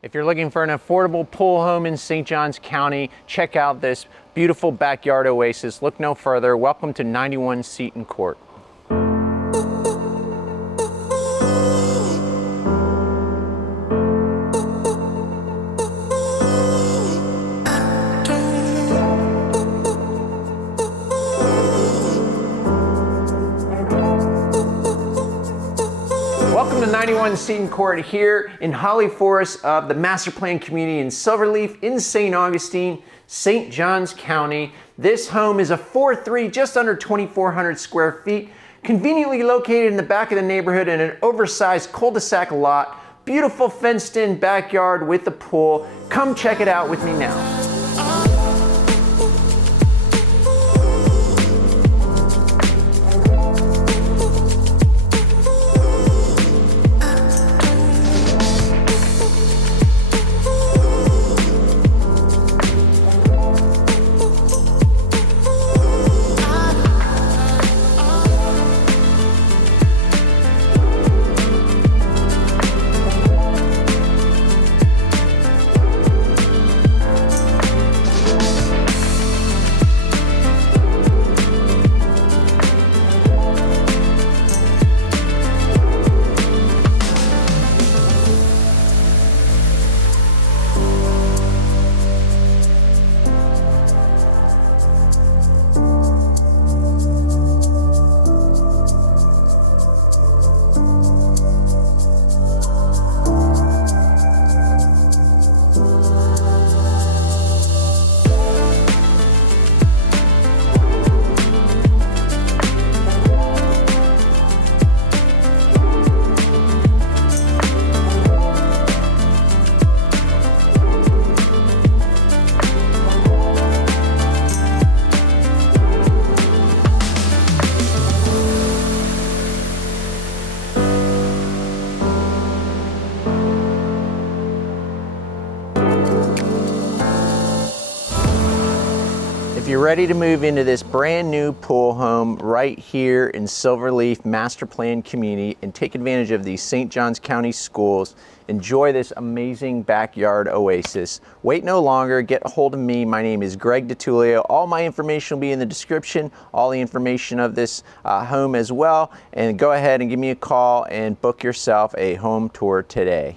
If you're looking for an affordable pool home in St. Johns County, check out this beautiful backyard oasis. Look no further. Welcome to 91 Seton Court. Welcome to 91 Seton Court here in Holly Forest of the master plan community in Silverleaf in St. Augustine, St. Johns County. This home is a 4.3, just under 2,400 square feet, conveniently located in the back of the neighborhood in an oversized cul-de-sac lot. Beautiful fenced-in backyard with a pool. Come check it out with me now. If you're ready to move into this brand new pool home right here in Silverleaf Master Plan Community and take advantage of these St. Johns County schools, enjoy this amazing backyard oasis. Wait no longer, get a hold of me. My name is Greg DeTulio. All my information will be in the description, all the information of this home as well. And go ahead and give me a call and book yourself a home tour today.